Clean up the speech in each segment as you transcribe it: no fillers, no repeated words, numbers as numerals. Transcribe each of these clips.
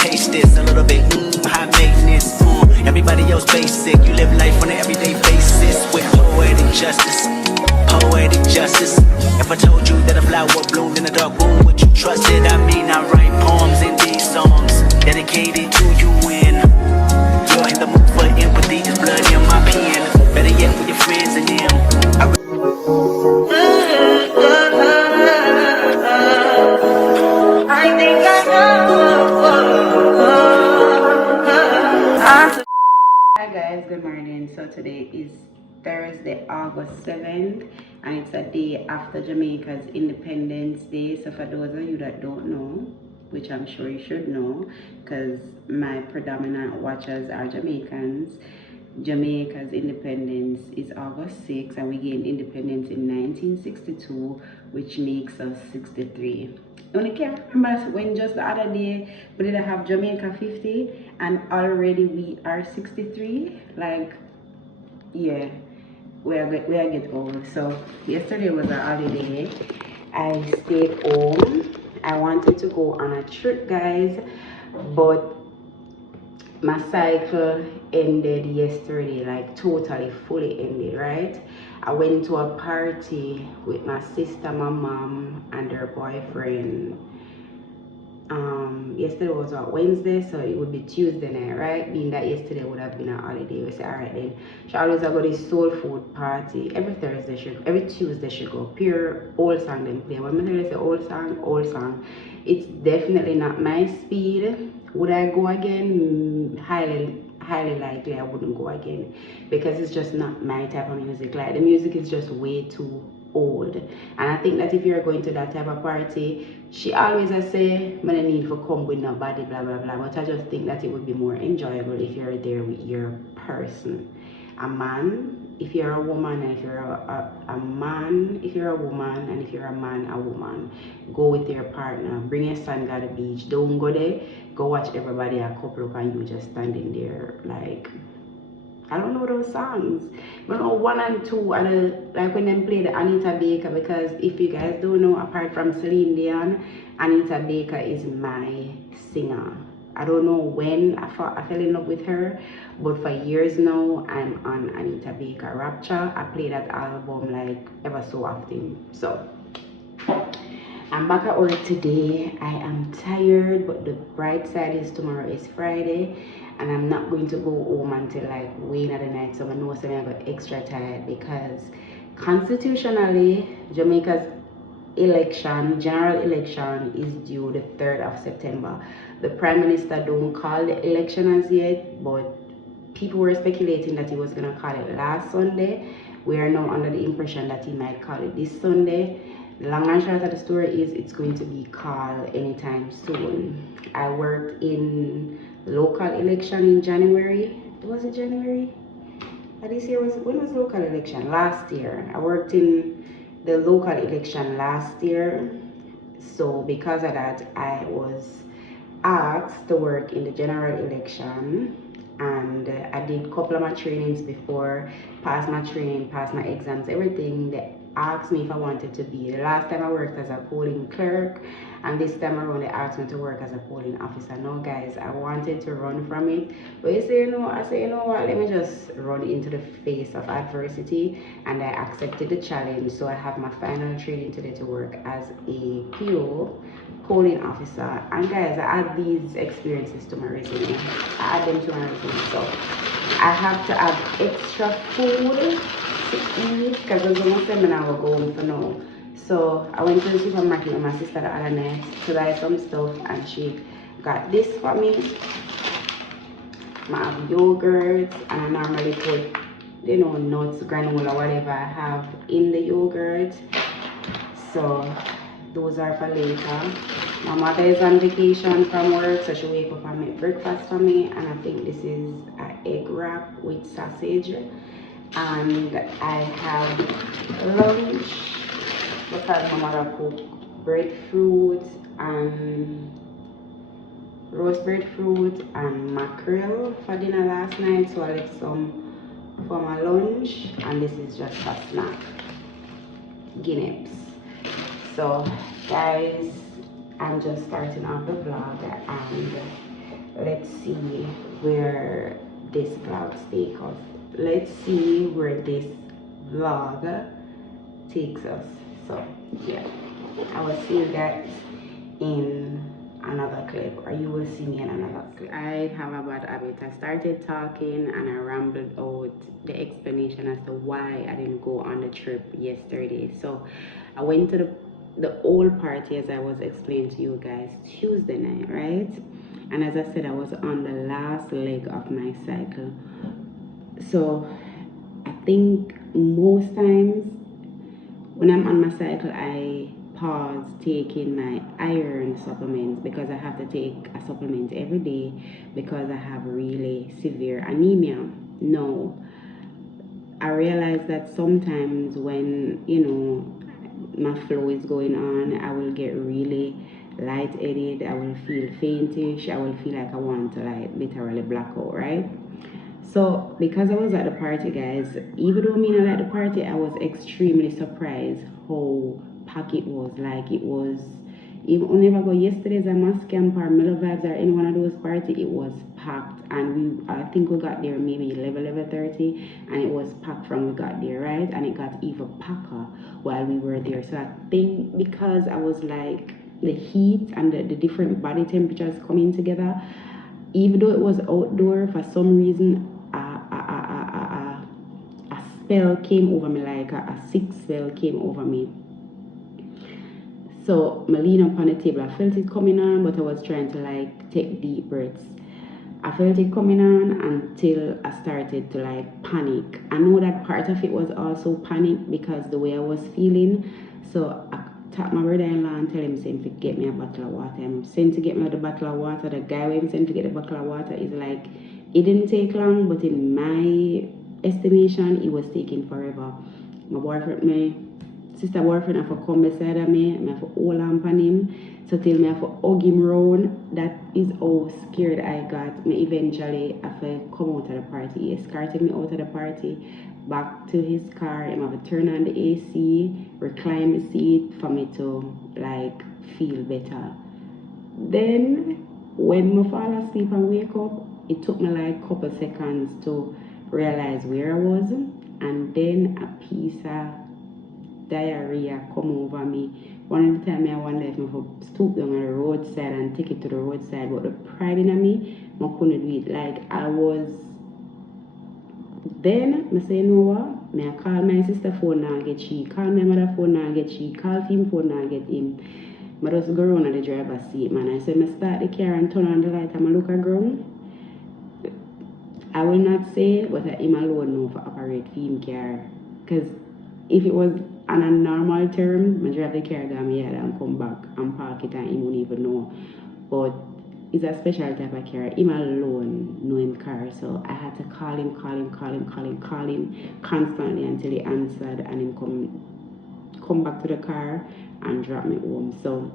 taste this. A little bit, high maintenance. Everybody else basic. You live life on an everyday basis with poetic justice. Poetic justice. If I told you that a flower bloomed in a dark room, would you trust it? I mean, I write poems in these songs dedicated to you when you're in the mood for empathy. Just blood in my pen. Better yet, with your friends and them. I think I know. Hi guys, good morning. So today is Thursday, August 7th, and it's a day after Jamaica's Independence Day. So for those of you that don't know, which I'm sure you should know, because my predominant watchers are Jamaicans, Jamaica's independence is August 6th, and we gained independence in 1962, which makes us 63. I only can remember when just the other day we did have Jamaica 50 and already we are 63. Like, yeah, we are get old. So yesterday was a holiday. I stayed home. I wanted to go on a trip, guys, but my cycle ended yesterday, like totally fully ended, right? I went to a party with my sister, my mom, and her boyfriend. Yesterday was a Wednesday, so it would be Tuesday night, right? Being that yesterday would have been a holiday, we say, all right then. She always have got this soul food party every Thursday. Every Tuesday she go. Pure old song them play. When I say old song, it's definitely not my speed. Would I go again? Highly likely I wouldn't go again, because it's just not my type of music. Like, the music is just way too old, and I think that if you're going to that type of party, she always say, "Man, I need for come with nobody, blah blah blah." But I just think that it would be more enjoyable if you're there with your person. A man, if you're a woman, and if you're a man, if you're a woman, and if you're a man, a woman, go with your partner. Bring your son to the beach. Don't go there. Go watch everybody a couple up and you just standing there like, I don't know those songs. But no, 1 and 2, and like when they play the Anita Baker, because if you guys don't know, apart from Celine Dion, Anita Baker is my singer. I don't know when I fell in love with her, but for years now, I'm on Anita Baker Rapture. I play that album like ever so often. So I'm back at work today. I am tired, but the bright side is tomorrow is Friday, and I'm not going to go home until like way in the night. So I know I'm got extra tired, because constitutionally Jamaica's general election is due the 3rd of September. The Prime Minister don't call the election as yet, but people were speculating that he was gonna call it last Sunday. We are now under the impression that he might call it this Sunday. The long and short of the story is it's going to be called anytime soon. I worked in local election in January. Was it January? This year when was local election? Last year. I worked in the local election last year. So because of that, I was asked to work in the general election, and I did a couple of my trainings before, passed my training, passed my exams, everything. They asked me if I wanted to be. The last time I worked as a polling clerk, and this time around they asked me to work as a polling officer. No guys, I wanted to run from it, but you say no. I say, you know what, let me just run into the face of adversity, and I accepted the challenge. So I have my final training today to work as a PO, polling officer. And guys, I add these experiences to my resume. I add them to my resume. So I have to have extra food to eat, because there's almost time and I will go home for now. So I went to the supermarket with my sister the other night to buy some stuff, and she got this for me. I have yogurt, and I normally put, you know, nuts, granola, whatever I have in the yogurt. So those are for later. My mother is on vacation from work, so she wake up and make breakfast for me, and I think this is an egg wrap with sausage. And I have lunch because my mother cooked breadfruit and roast breadfruit and mackerel for dinner last night, so I left some for my lunch, and this is just a snack, guineas. So guys, I'm just starting off the vlog, and let's see where this vlog takes us. Let's see where this vlog takes us. So yeah, I will see you guys in another clip, or you will see me in another clip. I have a bad habit. I started talking and I rambled out the explanation as to why I didn't go on the trip yesterday. So I went to the old party, as I was explaining to you guys, Tuesday night, right? And as I said, I was on the last leg of my cycle. So I think most times when I'm on my cycle, I pause taking my iron supplements because I have to take a supplement every day because I have really severe anemia. No, I realize that sometimes when, my flow is going on, I will get really lightheaded, I will feel faintish, I will feel like I want to like literally black out, right? So because I was at the party, guys, even though I mean I like the party, I was extremely surprised how packed it was. Like it was, even whenever I go yesterday's a mass camp or Mellow Vibes or any one of those parties, it was packed. And I think we got there maybe 11:30, and it was packed from we got there, right? And it got even packer while we were there. So I think because I was like the heat and the different body temperatures coming together, even though it was outdoor, for some reason a spell came over me, like a sick spell came over me. So I leaned up on the table. I felt it coming on, but I was trying to like take deep breaths. I felt it coming on until I started to like panic. I know that part of it was also panic because the way I was feeling. So I tapped my brother-in-law and tell him saying to get me a bottle of water. I'm sent to get me the bottle of water. The guy who I'm sent to get the bottle of water is like, it didn't take long, but in my estimation, it was taking forever. My boyfriend, my sister boyfriend have to come beside of me. I have to hold on him. So till me have to hug him round. That is how scared I got. Me eventually have to come out of the party. He escorted me out of the party back to his car. I have to turn on the AC, recline the seat for me to like feel better. Then when I fall asleep and wake up, it took me like a couple seconds to realize where I was, and then a piece of diarrhea come over me. One of the time I wonder if I could stoop down on the roadside and take it to the roadside, but the pride in me, I couldn't do it. Like I was. Then I say, you know what? I call my sister phone now get she. Call my mother phone now get she. Call him phone now get him. I just go around at the driver's seat, man. I say, I start the car and turn on the light and I look around. I will not say, but him alone know for operate him car. Because if it was on a normal term, I drive the car down my yard and come back and park it and he won't even know. But it's a special type of car. Him alone know him car. So I had to call him constantly until he answered and him come back to the car and drop me home. So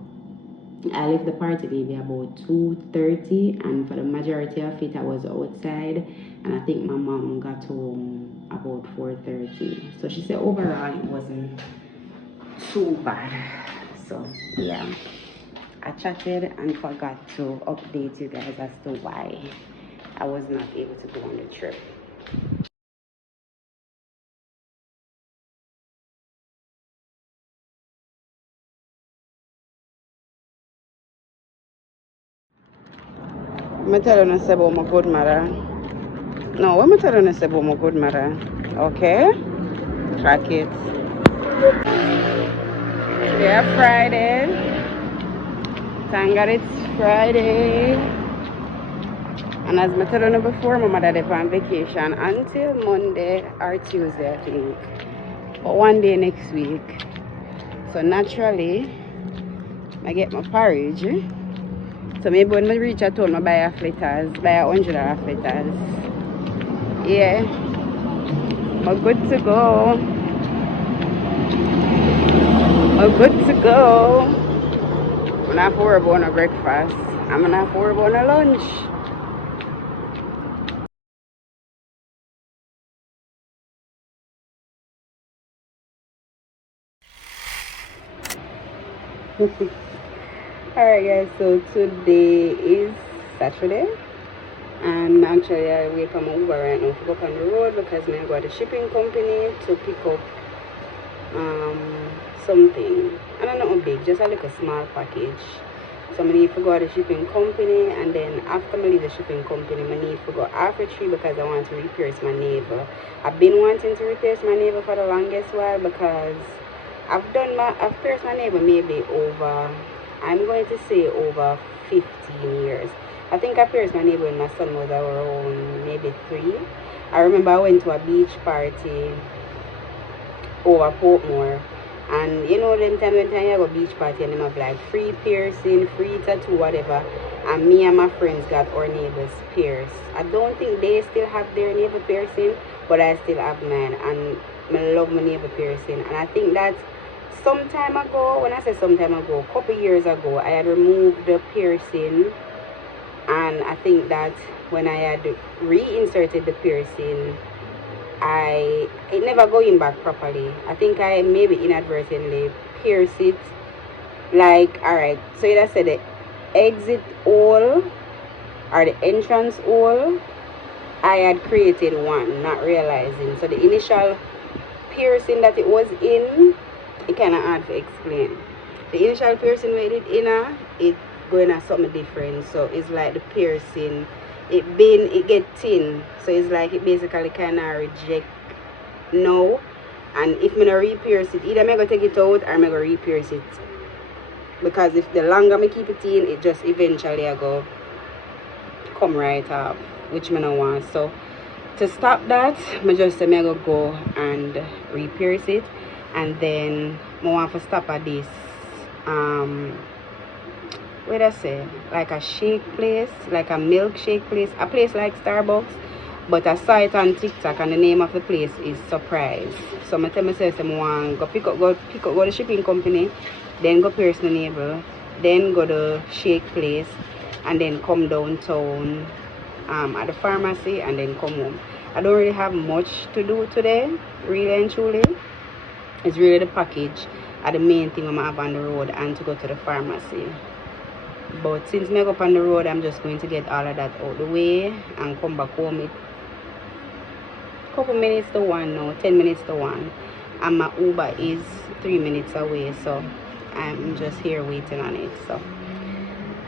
I left the party maybe about 2:30, and for the majority of it I was outside, and I think my mom got home about 4:30. So she said overall it wasn't too bad. So yeah, I chatted and forgot to update you guys as to why I was not able to go on the trip. I'm telling you about my good mother. No, I'm telling you about my good mother. Okay? Track it. Today is Friday. Thank God it's Friday. And as I told you before, my mother is on vacation until Monday or Tuesday, I think. But one day next week. So naturally, I get my porridge. So maybe when I reach at home, I buy a flitters, buy $100 flitters. Yeah. I'm good to go. I'm good to go. I'm not worried about no breakfast. I'm not worried about no lunch. Alright guys, so today is Saturday. I'm actually away from my Uber right now to go up on the road because I got a shipping company to pick up something. I don't know how big, just a little small package. So I need to go to the shipping company, and then after I leave the shipping company, I need to go after tree because I want to repair my navel. I've been wanting to repair my navel for the longest while because I've pierced my navel maybe over, I'm going to say over 15 years. I think I pierced my navel when my son was around maybe 3. I remember I went to a beach party over Portmore, and you know them time when you have a beach party and them have like free piercing, free tattoo, whatever, and me and my friends got our neighbors pierced. I don't think they still have their navel piercing, but I still have mine, and I love my navel piercing. And I think that some time ago, when I say some time ago, a couple years ago, I had removed the piercing, and I think that when I had reinserted the piercing, it never going back properly. I think I maybe inadvertently pierced it. Like, alright, so you said the exit hole or the entrance hole, I had created one, not realizing. So the initial piercing that it was in, it kind of hard to explain. The initial piercing where it in, it going at something different. So it's like the piercing, it get thin, so it's like it basically kind of reject now. And if I don't re-pierce it, either I'm going to take it out or I'm going to re-pierce it, because if the longer I keep it in, it just eventually I go come right off, which I don't want. So to stop that, I just say I'm going to go and re-pierce it, and then I want to stop at this what I say, like a shake place, like a milkshake place, a place like Starbucks, but I saw it on TikTok and the name of the place is Surprise. So I tell myself I want to go to the shipping company, then go pierce my navel, then go to shake place, and then come downtown at the pharmacy, and then come home. I don't really have much to do today, really and truly. It's really the package are the main thing I'm have on the road, and to go to the pharmacy. But since I go up on the road, I'm just going to get all of that out the way and come back home. It's a couple minutes to 1 now, 10 minutes to 1. And my Uber is 3 minutes away, so I'm just here waiting on it. So,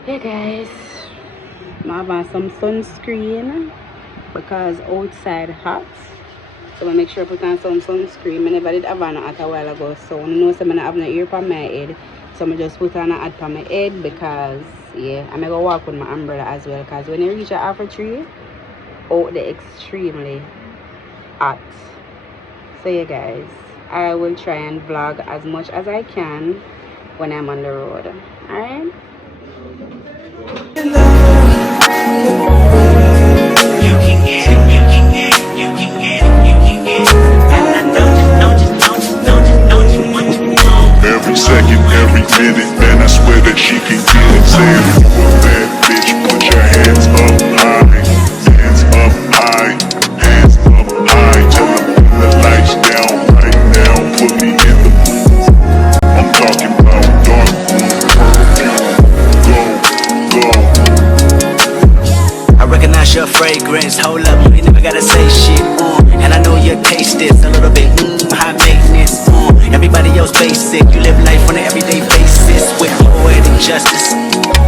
hey guys, I have some sunscreen because outside hot. So I make sure I put on some sunscreen. I never did have on a while ago, so I know I don't have no ear on my head. So I just put on a hat on my head because, yeah, I'm going to walk with my umbrella as well. Because when you reach a half a tree, out the extremely hot. So yeah guys, I will try and vlog as much as I can when I'm on the road. Alright? Every second, every minute, man, I swear that she can get it. Saying you a bad bitch, put your hands up high, hands up high, hands up high. Tell them put the lights down right now, put me in the mood. I'm talking about dark room, perfume, go, go. I recognize your fragrance, hold up, you ain't never gotta say shit, and I know your taste is a little bit, high maintenance, everybody else basic, you live life on an everyday basis, with poetic justice,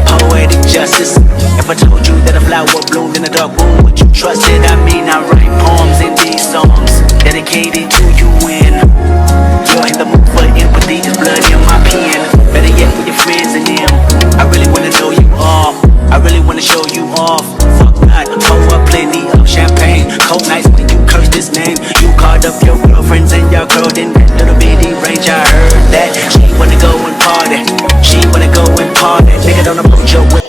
poetic justice. If I told you that a flower bloomed in a dark room, would you trust it? I mean, I write poems in these songs, dedicated to you, and you're in the mood for empathy, there's blood in my pen, better yet with your friends and them, I really wanna know you all, I really wanna show you off. Fuck not, pour up plenty of champagne. Cold nights when you curse this name. You called up your girlfriends and your girl in that little bitty range. I heard that she wanna go and party. She wanna go and party. Nigga don't approach your way.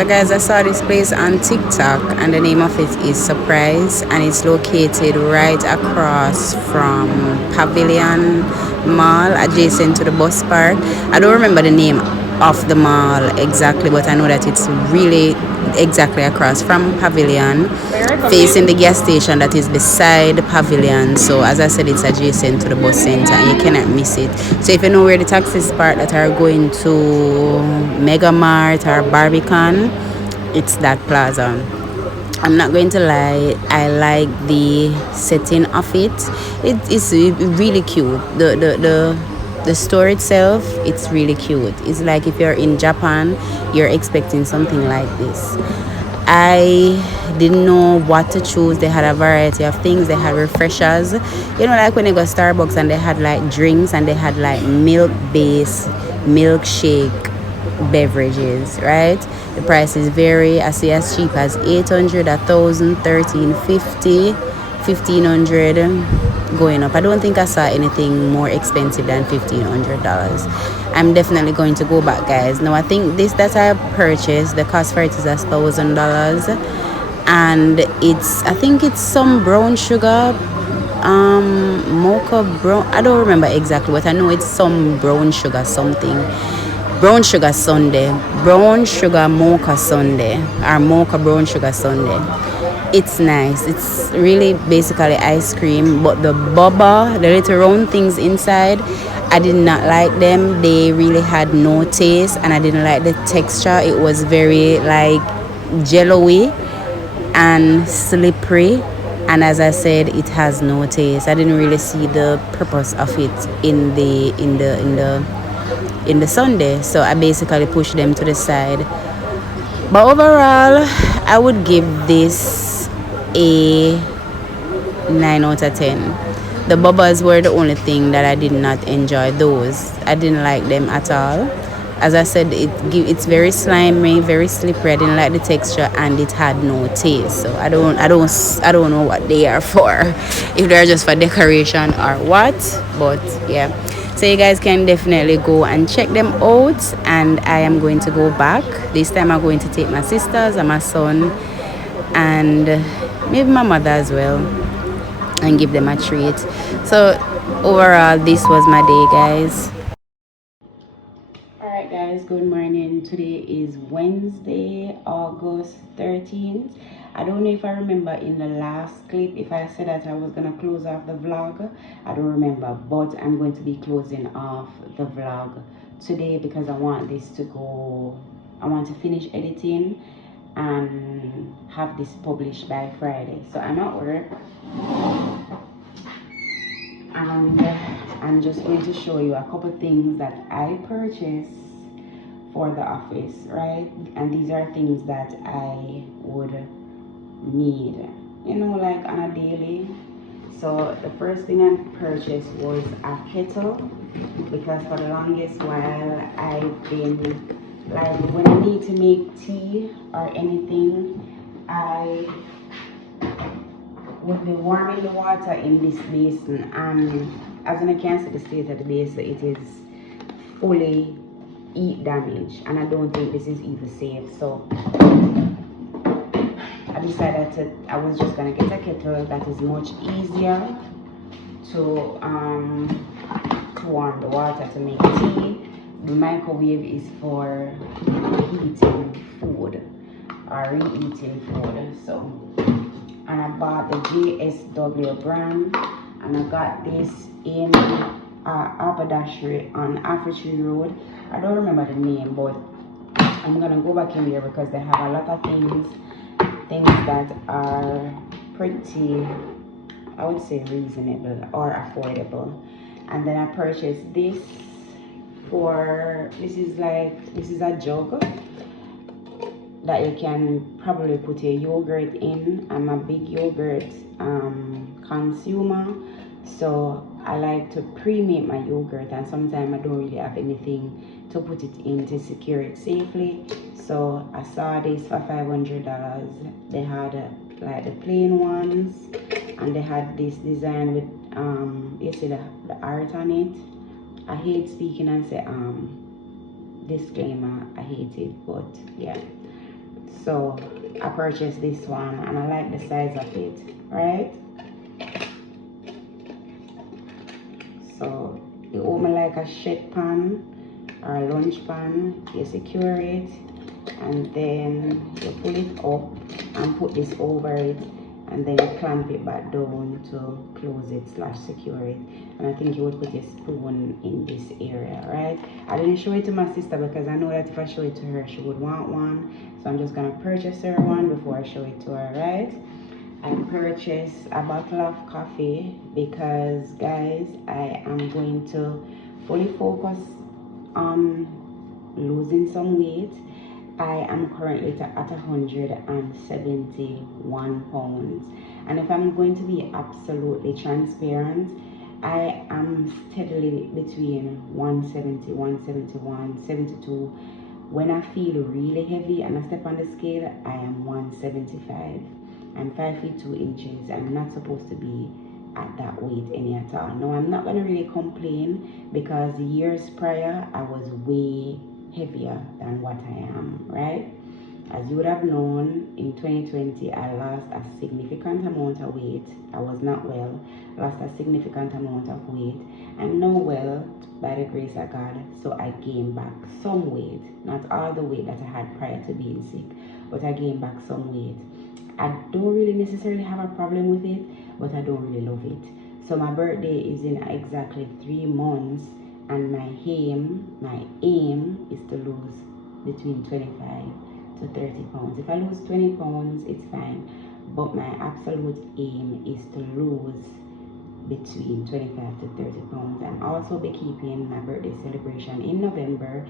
So guys, I saw this place on TikTok and the name of it is Surprise, and it's located right across from Pavilion Mall, adjacent to the bus park. I don't remember the name of the mall exactly, but I know that it's really exactly across from Pavilion, facing the gas station that is beside the Pavilion. So as I said, it's adjacent to the bus center and you cannot miss it. So if you know where the taxis park that are going to Mega Mart or Barbican, it's that plaza. I'm not going to lie, I like the setting of it. It is really cute. The store itself, it's really cute. It's like if you're in Japan, you're expecting something like this. I didn't know what to choose. They had a variety of things. They had refreshers. You know, like when you go to Starbucks and they had like drinks and they had like milk-based milkshake beverages, right? The prices vary. I see as cheap as 800, 1,000, 1,350, 1,500 going up. I don't think I saw anything more expensive than $1,500. I'm definitely going to go back, guys. Now I think this that I purchased, the cost for it is $1,000, and I think it's some brown sugar, mocha brown. I don't remember exactly, but I know it's some brown sugar something. Brown sugar sundae, brown sugar mocha sundae, or mocha brown sugar sundae. It's nice. It's really basically ice cream, but the boba, the little round things inside, I did not like them. They really had no taste, and I didn't like the texture. It was very like jello-y and slippery, and as I said, it has no taste. I didn't really see the purpose of it in the sundae, so I basically pushed them to the side. But overall, I would give this a 9 out of 10. The bubbles were the only thing that I did not enjoy. Those I didn't like them at all. As I said, it's very slimy, very slippery. I didn't like the texture, and it had no taste. So I don't know what they are for, if they're just for decoration or what. But yeah, so you guys can definitely go and check them out. And I am going to go back this time. I'm going to take my sisters and my son, and maybe my mother as well, and give them a treat. So overall, this was my day, guys. Alright guys, good morning. Today is Wednesday, August 13th. I don't know if I remember in the last clip if I said that I was gonna close off the vlog. I don't remember, but I'm going to be closing off the vlog today because I want to finish editing and have this published by Friday. So I'm at work, and I'm just going to show you a couple things that I purchased for the office, right? And these are things that I would need, you know, like on a daily. So the first thing I purchased was a kettle, because for the longest while I've been like, when I need to make tea or anything, I would be warming the water in this basin, and as you can see the state of the basin, it is fully heat damage, and I don't think this is even safe. So I decided I was just gonna get a kettle that is much easier to warm the water to make tea. The microwave is for heating food or reheating food. So, and I bought the JSW brand, and I got this in haberdashery on Afritree Road. I don't remember the name, but I'm gonna go back in there because they have a lot of things that are pretty, I would say, reasonable or affordable. And then I purchased this this is a jug that you can probably put a yogurt in. I'm a big yogurt consumer, so I like to pre-make my yogurt, and sometimes I don't really have anything to put it in to secure it safely. So I saw this for $500. They had like the plain ones, and they had this design with you see the art on it. I hate speaking and say disclaimer, I hate it, but yeah. So I purchased this one and I like the size of it, right? So you open like a shake pan or a lunch pan, you secure it, and then you pull it up and put this over it, and then you clamp it back down to close it / secure it. And I think you would put a spoon in this area, right? I didn't show it to my sister because I know that if I show it to her she would want one, so I'm just gonna purchase her one before I show it to her, right? I purchased a bottle of coffee because, guys, I am going to fully focus on losing some weight. I am currently at 171 pounds, and if I'm going to be absolutely transparent, I am steadily between 170, 171, 72. When I feel really heavy and I step on the scale, I am 175. I'm 5 feet 2 inches. I'm not supposed to be at that weight any at all. Now, I'm not going to really complain because years prior I was way heavier than what I am, right? As you would have known, in 2020 I lost a significant amount of weight. I was not well, lost a significant amount of weight. I'm now well by the grace of God, so I gained back some weight. Not all the weight that I had prior to being sick, but I gained back some weight. I don't really necessarily have a problem with it, but I don't really love it. So my birthday is in exactly 3 months, and my aim is to lose between 25 to 30 pounds. If I lose 20 pounds, it's fine, but my absolute aim is to lose between 25 to 30 pounds. And also be keeping my birthday celebration in November.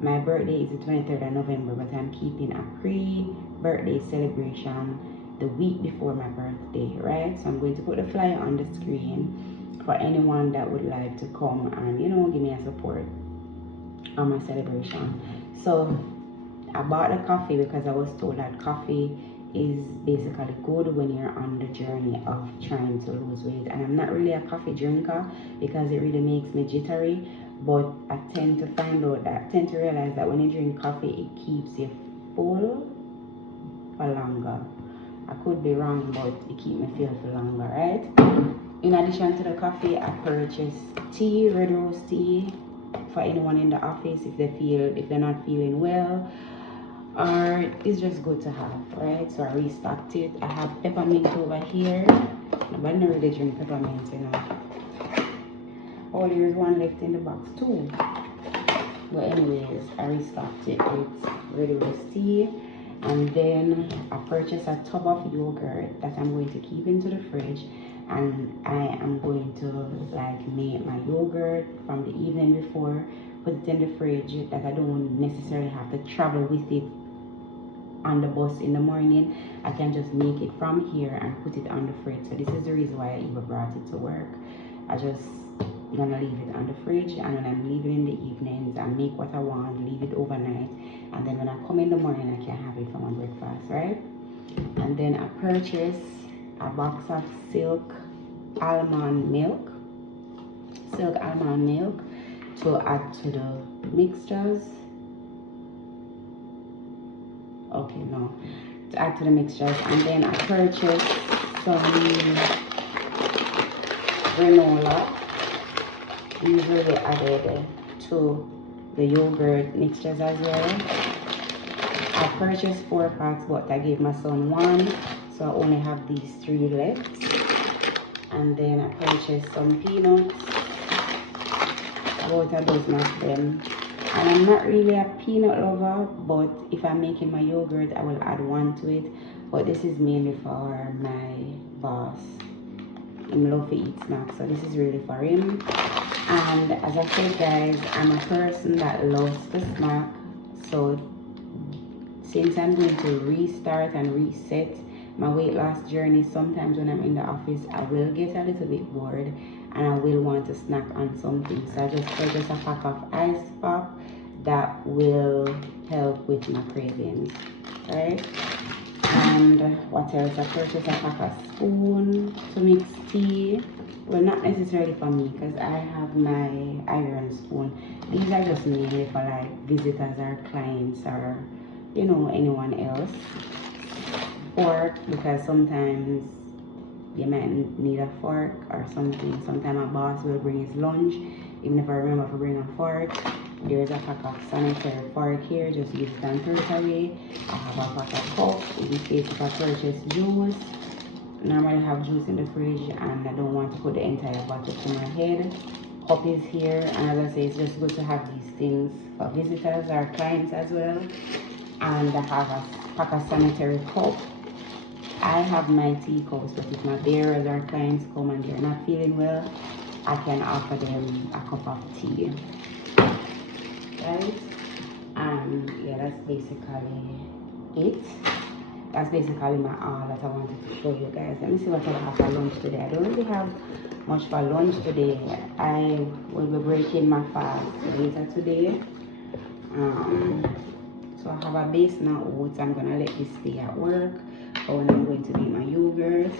My birthday is the 23rd of November, but I'm keeping a pre-birthday celebration the week before my birthday, right? So I'm going to put the flyer on the screen for anyone that would like to come and, you know, give me a support on my celebration. So I bought the coffee because I was told that coffee is basically good when you're on the journey of trying to lose weight. And I'm not really a coffee drinker because it really makes me jittery, but I tend to realize that when you drink coffee, it keeps you full for longer. I could be wrong, but it keeps me full for longer, right? In addition to the coffee, I purchased tea, red rose tea, for anyone in the office if they're not feeling well, or it's just good to have, right? So I restocked it. I have peppermint over here, but I don't really drink peppermint, you know. Oh, there's one left in the box too. But anyways, I restocked it with red rose tea. And then I purchased a tub of yogurt that I'm going to keep into the fridge, and I am going to like make my yogurt from the evening before, put it in the fridge, that I don't necessarily have to travel with it on the bus in the morning. I can just make it from here and put it on the fridge. So this is the reason why I even brought it to work. I just gonna leave it on the fridge, and when I'm leaving in the evenings, I make what I want, leave it overnight, and then when I come in the morning, I can have it for my breakfast, right? And then I purchased a box of silk almond milk to add to the mixtures. To add to the mixtures. And then I purchased some granola. These will be added to the yogurt mixtures as well. I purchased 4 packs, but I gave my son 1, so I only have these 3 left. And then I purchased some peanuts, about a dozen of them. And I'm not really a peanut lover, but if I'm making my yogurt, I will add 1 to it. But this is mainly for my boss. He loves to eat snacks, so this is really for him. And as I said, guys, I'm a person that loves to snack. So since I'm going to restart and reset my weight loss journey, sometimes when I'm in the office, I will get a little bit bored and I will want to snack on something. So I just purchased a pack of ice pop that will help with my cravings, right? And what else? I purchased a pack of spoon to mix tea. Well, not necessarily for me because I have my iron spoon. These are just mainly for like visitors or clients or you know, anyone else fork, because sometimes you might need a fork or something. Sometimes my boss will bring his lunch, even if I remember to bring a fork. There's a pack of sanitary fork here, just use it and throw it away. I have a pack of cups in case if I purchase juice. Normally have juice in the fridge and I don't want to put the entire bottle to my head. Cup is here, and as I say, it's just good to have these things for visitors or clients as well. And I have a pack of sanitary cup. I have my tea cups, but if my bearers or clients come and they're not feeling well, I can offer them a cup of tea. Right? And yeah, that's basically it. That's basically my all that I wanted to show you guys. Let me see what I have for lunch today. I don't really have much for lunch today. I will be breaking my fast later today. So I have a base now oats. I'm gonna let this stay at work for when I'm going to eat my yogurt.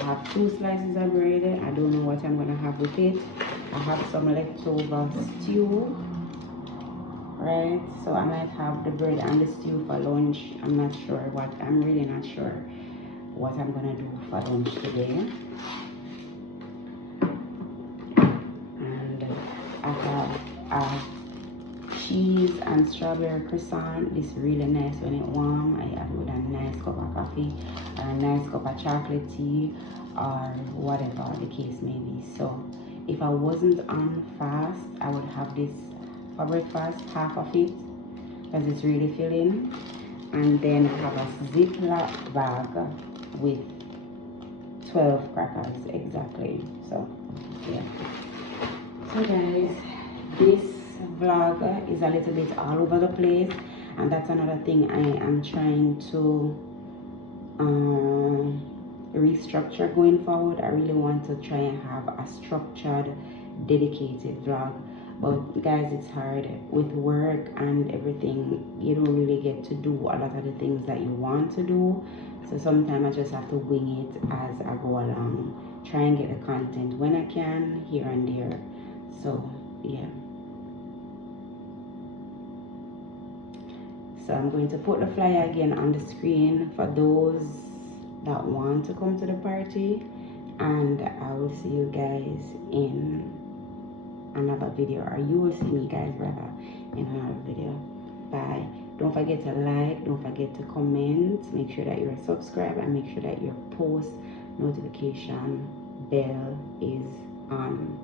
I have 2 slices of bread. I don't know what I'm gonna have with it. I have some leftover stew. Right, so I might have the bread and the stew for lunch. I'm not sure what, I'm really not sure what I'm gonna do for lunch today. And I have a cheese and strawberry croissant. This is really nice when it's warm. I have it with a nice cup of coffee or a nice cup of chocolate tea or whatever the case may be. So if I wasn't on fast, I would have this for breakfast, half of it, because it's really filling. And then I have a Ziploc bag with 12 crackers exactly. So yeah, so guys, this vlog is a little bit all over the place, and that's another thing I am trying to restructure going forward. I really want to try and have a structured, dedicated vlog, but guys, it's hard with work and everything. You don't really get to do a lot of the things that you want to do, so sometimes I just have to wing it as I go along, try and get the content when I can here and there. So yeah, so I'm going to put the flyer again on the screen for those that want to come to the party, and I will see you guys in another video, or you will see me guys rather in another video. Bye. Don't forget to like, don't forget to comment, make sure that you're subscribed, and make sure that your post notification bell is on.